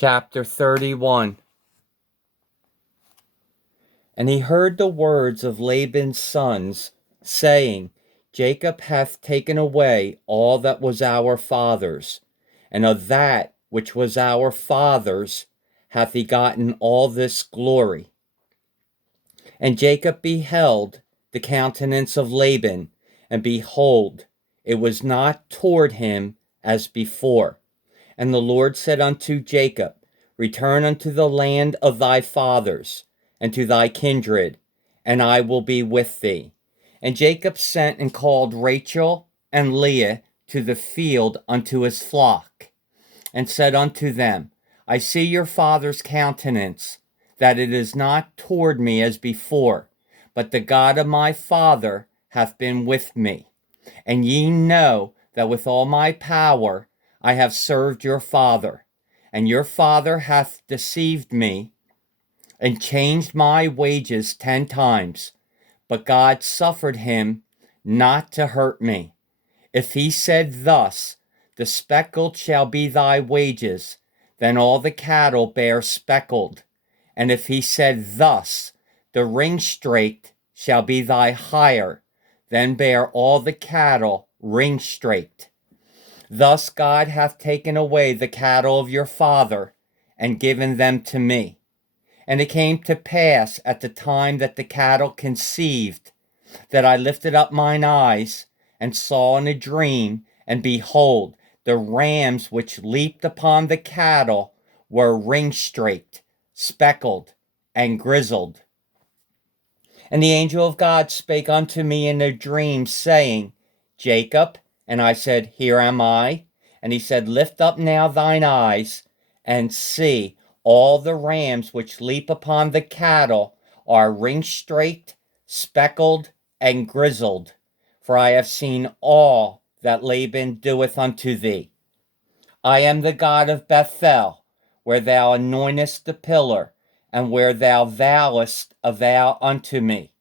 Chapter 31. And he heard the words of Laban's sons, saying, Jacob hath taken away all that was our father's, and of that which was our father's hath he gotten all this glory. And Jacob beheld the countenance of Laban, and behold, it was not toward him as before. And the Lord said unto Jacob, Return unto the land of thy fathers, and to thy kindred, and I will be with thee. And Jacob sent and called Rachel and Leah to the field unto his flock, and said unto them, I see your father's countenance, that it is not toward me as before, but the God of my father hath been with me. And ye know that with all my power I have served your father, and your father hath deceived me, and changed my wages 10 times, but God suffered him not to hurt me. If he said thus, the speckled shall be thy wages, then all the cattle bear speckled. And if he said thus, the ring-straked shall be thy hire, then bear all the cattle ring-straked. Thus God hath taken away the cattle of your father, and given them to me. And it came to pass at the time that the cattle conceived, that I lifted up mine eyes, and saw in a dream, and behold, the rams which leaped upon the cattle were ring-straked, speckled, and grizzled. And the angel of God spake unto me in a dream, saying, Jacob. And I said, Here am I. And he said, Lift up now thine eyes, and see, all the rams which leap upon the cattle are ring-straked, speckled, and grizzled. For I have seen all that Laban doeth unto thee. I am the God of Bethel, where thou anointest the pillar, and where thou vowest a vow unto me.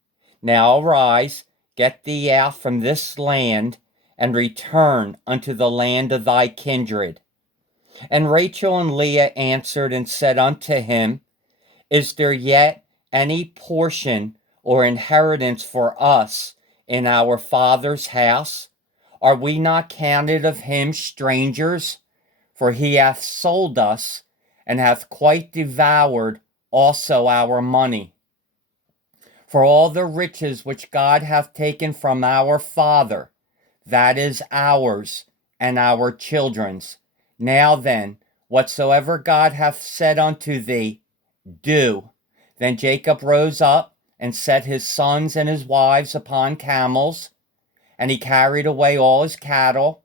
Now arise, get thee out from this land, and return unto the land of thy kindred. And Rachel and Leah answered and said unto him, Is there yet any portion or inheritance for us in our father's house? Are we not counted of him strangers? For he hath sold us, and hath quite devoured also our money. For all the riches which God hath taken from our father, that is ours and our children's. Now then, whatsoever God hath said unto thee, do. Then Jacob rose up and set his sons and his wives upon camels, and he carried away all his cattle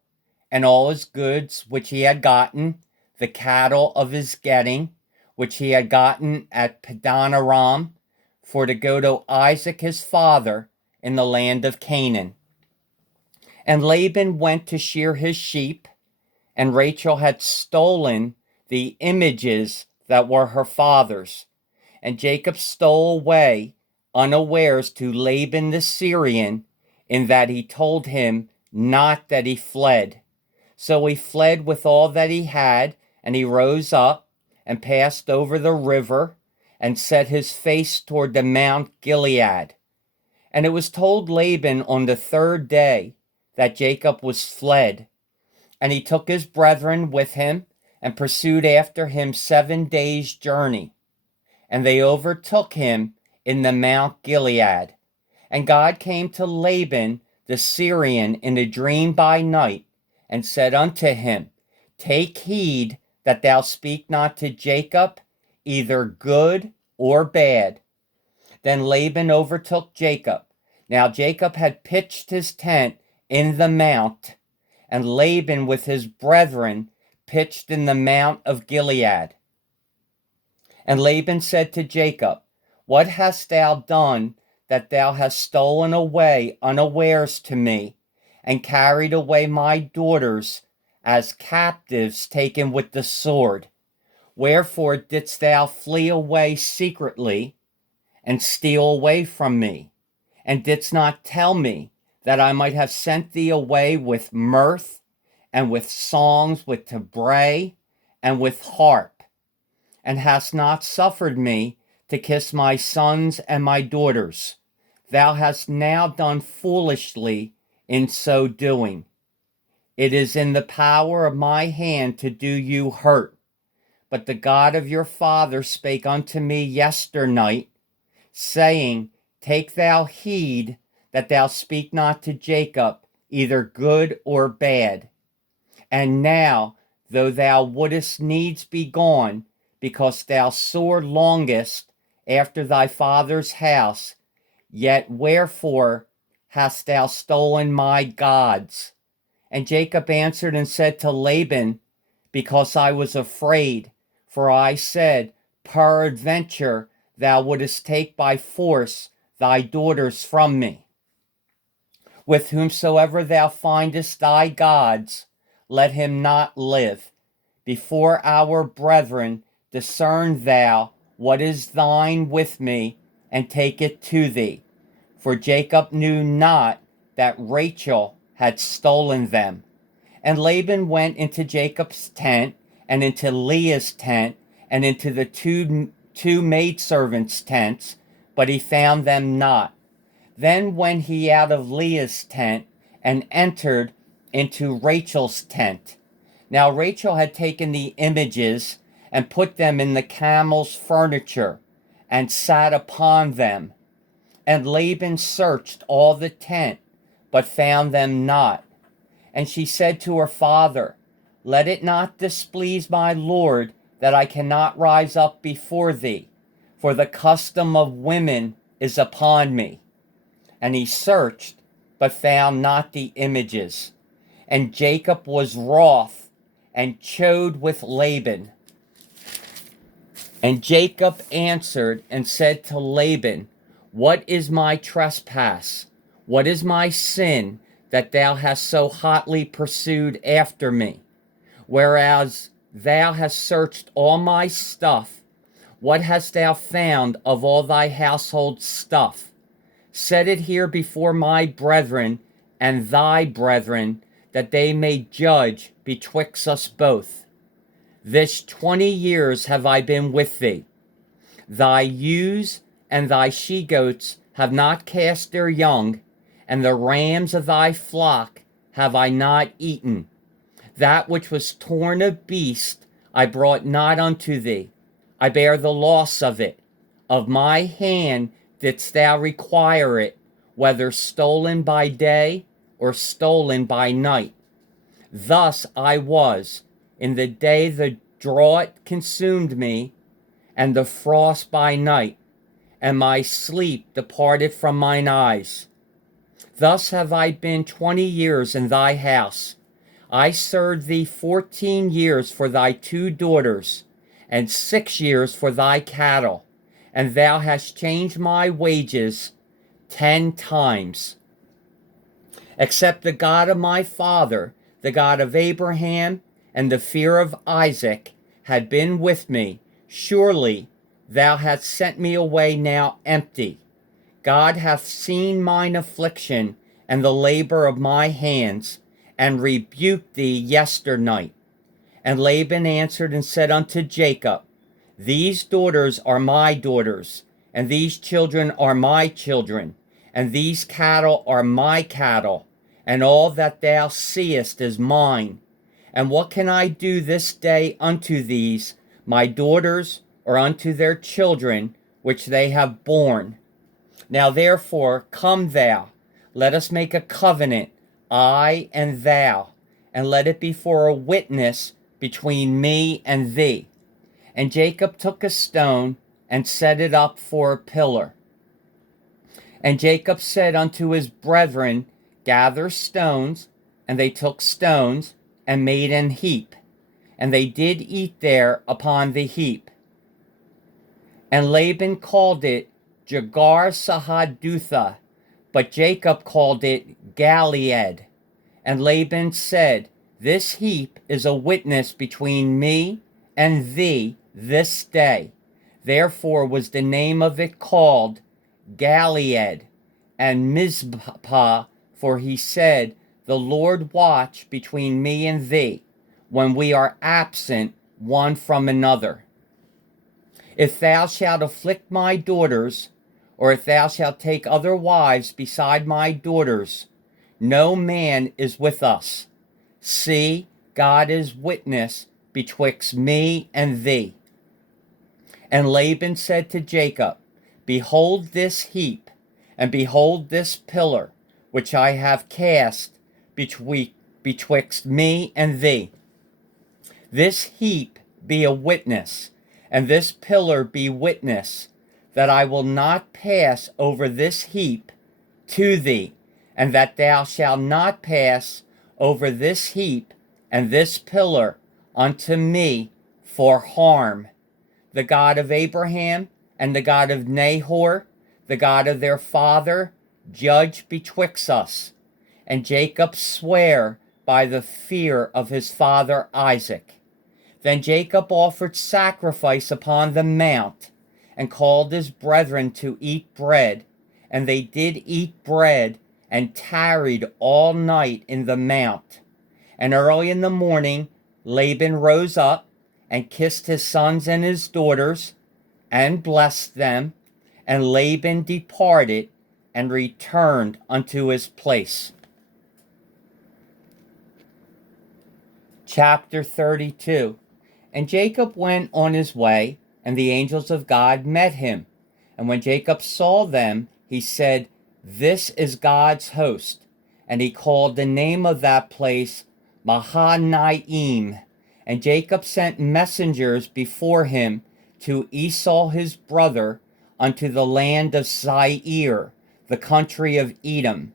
and all his goods which he had gotten, the cattle of his getting, which he had gotten at Padan Aram, for to go to Isaac his father in the land of Canaan. And Laban went to shear his sheep, and Rachel had stolen the images that were her father's. And Jacob stole away unawares to Laban the Syrian, in that he told him not that he fled. So he fled with all that he had, and he rose up and passed over the river and set his face toward the Mount Gilead. And it was told Laban on the 3rd day that Jacob was fled. And he took his brethren with him and pursued after him 7 days' journey. And they overtook him in the Mount Gilead. And God came to Laban the Syrian in a dream by night, and said unto him, Take heed that thou speak not to Jacob, either good or bad. Then Laban overtook Jacob. Now Jacob had pitched his tent in the mount, and Laban with his brethren pitched in the Mount of Gilead. And Laban said to Jacob, What hast thou done, that thou hast stolen away unawares to me, and carried away my daughters as captives taken with the sword? Wherefore didst thou flee away secretly, and steal away from me, and didst not tell me, that I might have sent thee away with mirth, and with songs, with tabret, and with harp? and hast not suffered me to kiss my sons and my daughters. Thou hast now done foolishly in so doing. It is in the power of my hand to do you hurt. But the God of your father spake unto me yesternight, saying, Take thou heed that thou speak not to Jacob, either good or bad. And now, though thou wouldest needs be gone, because thou sore longest after thy father's house, yet wherefore hast thou stolen my gods? And Jacob answered and said to Laban, Because I was afraid, for I said, Peradventure thou wouldest take by force thy daughters from me. With whomsoever thou findest thy gods, let him not live. Before our brethren discern thou what is thine with me, and take it to thee. For Jacob knew not that Rachel had stolen them. And Laban went into Jacob's tent, and into Leah's tent, and into the two maidservants' tents, but he found them not. Then went he out of Leah's tent, and entered into Rachel's tent. Now Rachel had taken the images, and put them in the camel's furniture, and sat upon them. And Laban searched all the tent, but found them not. And she said to her father, Let it not displease my lord that I cannot rise up before thee, for the custom of women is upon me. And he searched, but found not the images. And Jacob was wroth, and chode with Laban. And Jacob answered and said to Laban, What is my trespass? What is my sin, that thou hast so hotly pursued after me? Whereas thou hast searched all my stuff, what hast thou found of all thy household stuff? Set it here before my brethren and thy brethren, that they may judge betwixt us both. This 20 years have I been with thee. Thy ewes and thy she-goats have not cast their young, and the rams of thy flock have I not eaten. That which was torn of beast I brought not unto thee. I bear the loss of it. Of my hand didst thou require it, whether stolen by day or stolen by night. Thus I was, in the day the drought consumed me, and the frost by night, and my sleep departed from mine eyes. Thus have I been 20 years in thy house. I served thee 14 years for thy 2 daughters, and 6 years for thy cattle, and thou hast changed my wages 10 times. Except the God of my father, the God of Abraham, and the fear of Isaac had been with me, surely thou hast sent me away now empty. God hath seen mine affliction and the labor of my hands, and rebuked thee yesternight. And Laban answered and said unto Jacob, These daughters are my daughters, and these children are my children, and these cattle are my cattle, and all that thou seest is mine. And what can I do this day unto these, my daughters, or unto their children, which they have borne? Now therefore, come thou, let us make a covenant, I and thou, and let it be for a witness between me and thee. And Jacob took a stone, and set it up for a pillar. And Jacob said unto his brethren, Gather stones. And they took stones, and made an heap. And they did eat there upon the heap. And Laban called it Jegar-sahadutha, but Jacob called it Galeed. And Laban said, This heap is a witness between me and thee this day. Therefore was the name of it called Galeed. And Mizpah, for he said, The Lord watch between me and thee, when we are absent one from another. If thou shalt afflict my daughters, or if thou shalt take other wives beside my daughters, no man is with us. See, God is witness betwixt me and thee. And Laban said to Jacob, Behold this heap, and behold this pillar, which I have cast betwixt me and thee. This heap be a witness, and this pillar be witness, that I will not pass over this heap to thee, and that thou shalt not pass over this heap and this pillar unto me for harm. The God of Abraham and the God of Nahor, the God of their father, judge betwixt us. And Jacob sware by the fear of his father Isaac. Then Jacob offered sacrifice upon the mount, and called his brethren to eat bread. And they did eat bread, and tarried all night in the mount. And early in the morning Laban rose up, and kissed his sons and his daughters, and blessed them. And Laban departed, and returned unto his place. Chapter 32. And Jacob went on his way, and the angels of God met him. And when Jacob saw them, he said, This is God's host. And he called the name of that place Mahanaim. And Jacob sent messengers before him to Esau his brother unto the land of Seir, the country of Edom.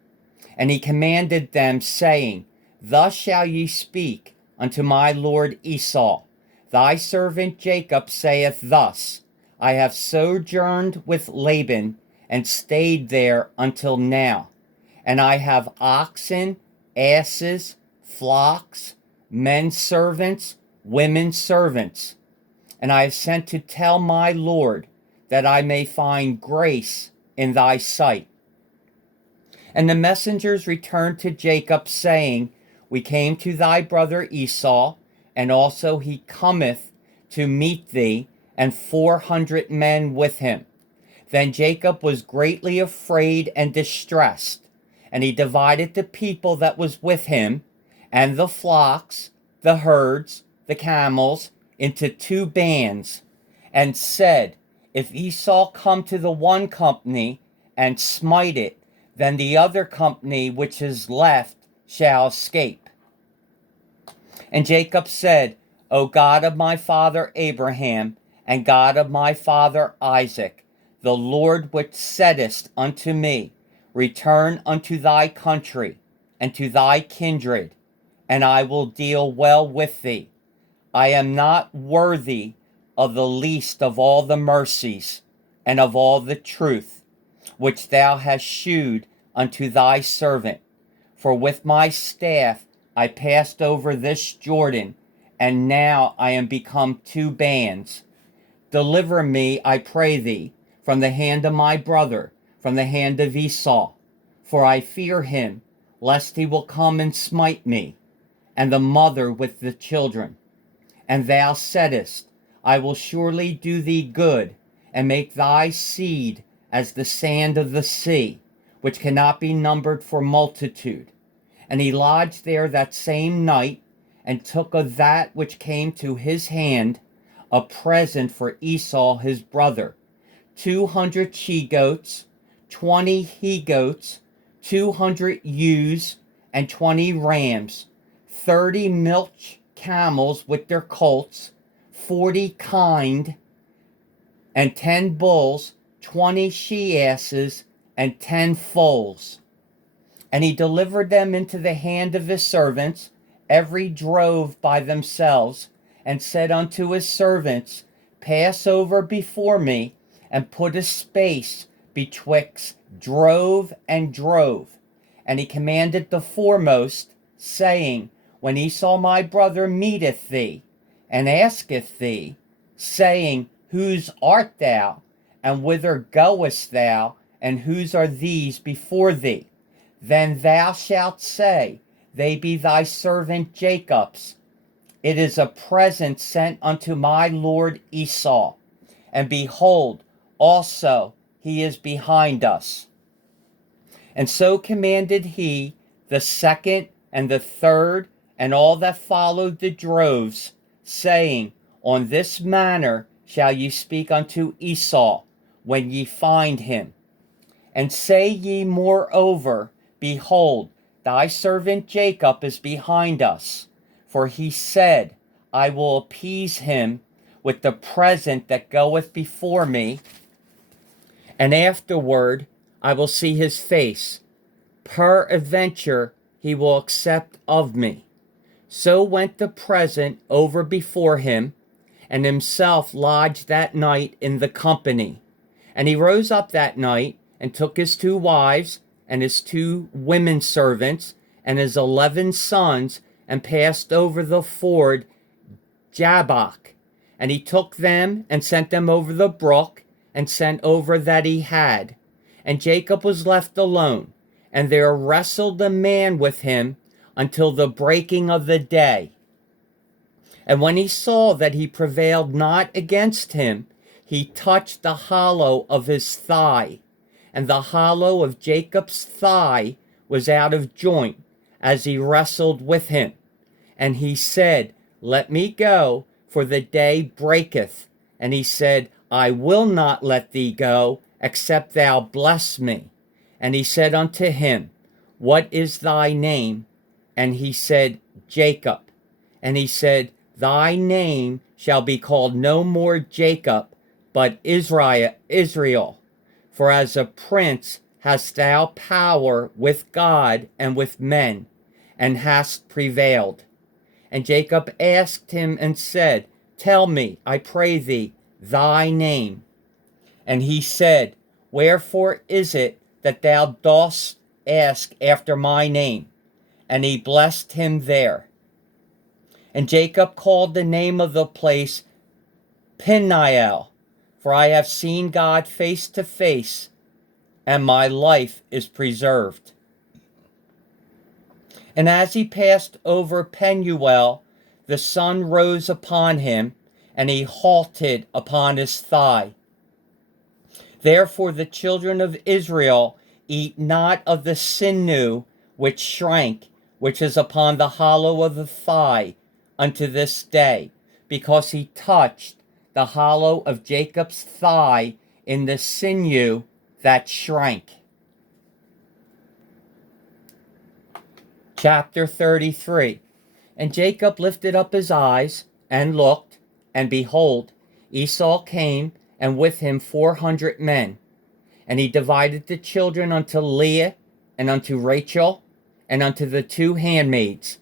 And he commanded them, saying, Thus shall ye speak unto my lord Esau. Thy servant Jacob saith thus, I have sojourned with Laban, and stayed there until now. And I have oxen, asses, flocks, men servants, women servants. And I have sent to tell my Lord, that I may find grace in thy sight. And the messengers returned to Jacob, saying, We came to thy brother Esau, and also he cometh to meet thee, and 400 men with him. Then Jacob was greatly afraid and distressed, and he divided the people that was with him, and the flocks, the herds, the camels, into 2 bands, and said, If Esau come to the one company, and smite it, then the other company which is left shall escape. And Jacob said, O God of my father Abraham, and God of my father Isaac, the Lord which saidest unto me, Return unto thy country, and to thy kindred, and I will deal well with thee. I am not worthy of the least of all the mercies, and of all the truth, which thou hast shewed unto thy servant. For with my staff I passed over this Jordan, and now I am become 2 bands. Deliver me, I pray thee, from the hand of my brother, from the hand of Esau. For I fear him, lest he will come and smite me, and the mother with the children. And thou saidest, I will surely do thee good, and make thy seed as the sand of the sea, which cannot be numbered for multitude. And he lodged there that same night, and took of that which came to his hand a present for Esau his brother, 200 she-goats, 20 he-goats, 200 ewes, and 20 rams, 30 milch camels with their colts, 40 kine, and 10 bulls, 20 she-asses, and 10 foals. And he delivered them into the hand of his servants, every drove by themselves, and said unto his servants, Pass over before me, and put a space betwixt drove and drove. And he commanded the foremost, saying, When Esau my brother meeteth thee, and asketh thee, saying, Whose art thou, and whither goest thou, and whose are these before thee? Then thou shalt say, They be thy servant Jacob's. It is a present sent unto my lord Esau. and behold, also he is behind us. And so commanded he the second and the third and all that followed the droves, saying, On this manner shall ye speak unto Esau when ye find him. And say ye moreover, Behold, thy servant Jacob is behind us. For he said, I will appease him with the present that goeth before me, and afterward I will see his face. Peradventure he will accept of me. So went the present over before him, and himself lodged that night in the company. And he rose up that night, and took his 2 wives, and his 2 women servants, and his 11 sons, and passed over the ford Jabbok. And he took them, and sent them over the brook, and sent over that he had. And Jacob was left alone, and there wrestled a man with him until the breaking of the day. And when he saw that he prevailed not against him, he touched the hollow of his thigh. And the hollow of Jacob's thigh was out of joint, as he wrestled with him. And he said, Let me go, for the day breaketh. And he said, I will not let thee go, except thou bless me. And he said unto him, What is thy name? And he said, Jacob. And he said, Thy name shall be called no more Jacob, but Israel. For as a prince hast thou power with God and with men, and hast prevailed. And Jacob asked him and said, Tell me, I pray thee, thy name. And he said, Wherefore is it that thou dost ask after my name? And he blessed him there. And Jacob called the name of the place Peniel, for I have seen God face to face, and my life is preserved. And as he passed over Penuel, the sun rose upon him, and he halted upon his thigh. Therefore the children of Israel eat not of the sinew which shrank, which is upon the hollow of the thigh, unto this day, because he touched the hollow of Jacob's thigh in the sinew that shrank. Chapter 33. And Jacob lifted up his eyes, and looked, and behold, Esau came, and with him 400 men. And he divided the children unto Leah, and unto Rachel, and unto the 2 handmaids.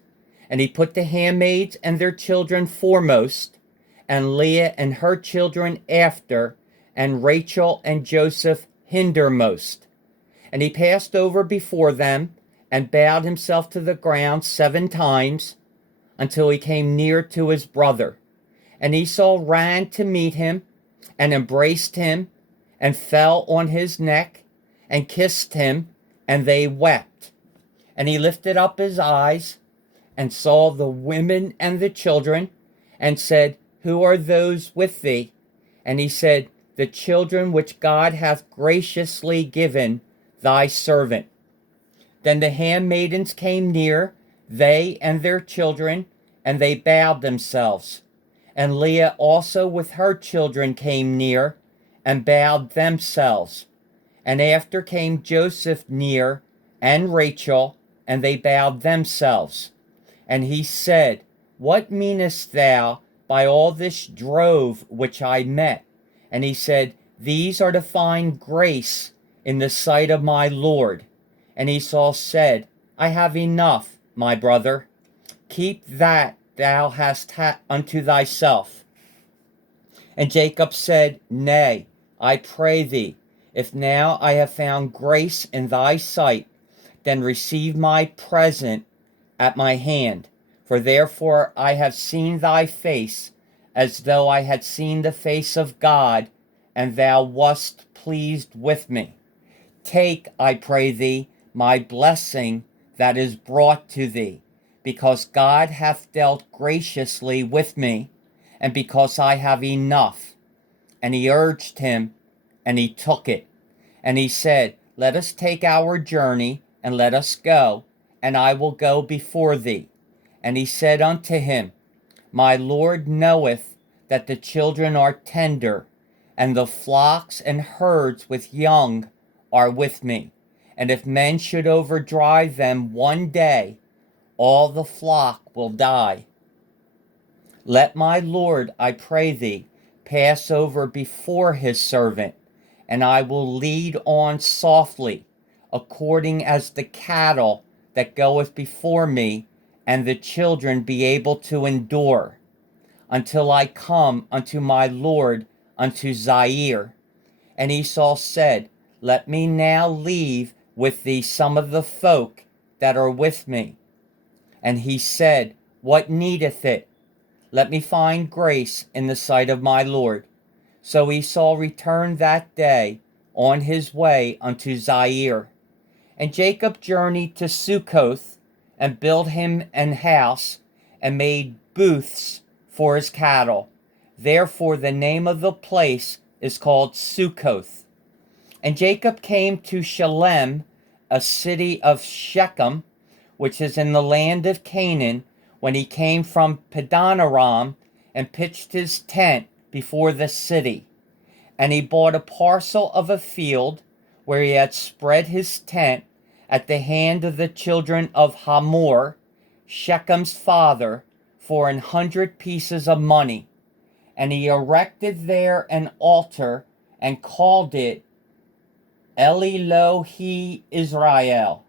And he put the handmaids and their children foremost, and Leah and her children after, and Rachel and Joseph hindermost. And he passed over before them, and bowed himself to the ground 7 times, until he came near to his brother. And Esau ran to meet him, and embraced him, and fell on his neck, and kissed him, and they wept. And he lifted up his eyes, and saw the women and the children, and said, Who are those with thee? And he said, The children which God hath graciously given thy servant. Then the handmaidens came near, they and their children, and they bowed themselves. And Leah also with her children came near, and bowed themselves. And after came Joseph near, and Rachel, and they bowed themselves. And he said, What meanest thou by all this drove which I met? And he said, These are to find grace in the sight of my Lord. And Esau said, I have enough, my brother. Keep that thou hast unto thyself. And Jacob said, Nay, I pray thee, if now I have found grace in thy sight, then receive my present at my hand. For therefore I have seen thy face, as though I had seen the face of God, and thou wast pleased with me. Take, I pray thee, my blessing that is brought to thee, because God hath dealt graciously with me, and because I have enough. And he urged him, and he took it. And he said, Let us take our journey, and let us go, and I will go before thee. And he said unto him, My Lord knoweth that the children are tender, and the flocks and herds with young are with me. And if men should overdrive them one day, all the flock will die. Let my Lord, I pray thee, pass over before his servant, and I will lead on softly, according as the cattle that goeth before me, and the children be able to endure, until I come unto my Lord, unto Zaire. And Esau said, Let me now leave with thee some of the folk that are with me. And he said, What needeth it? Let me find grace in the sight of my Lord. So Esau returned that day on his way unto Zaire. And Jacob journeyed to Succoth, and built him an house, and made booths for his cattle. Therefore the name of the place is called Succoth. And Jacob came to Shalem, a city of Shechem, which is in the land of Canaan, when he came from Padanaram, and pitched his tent before the city. And he bought a parcel of a field, where he had spread his tent, at the hand of the children of Hamor, Shechem's father, for 100 pieces of money. And he erected there an altar, and called it Elohe Israel.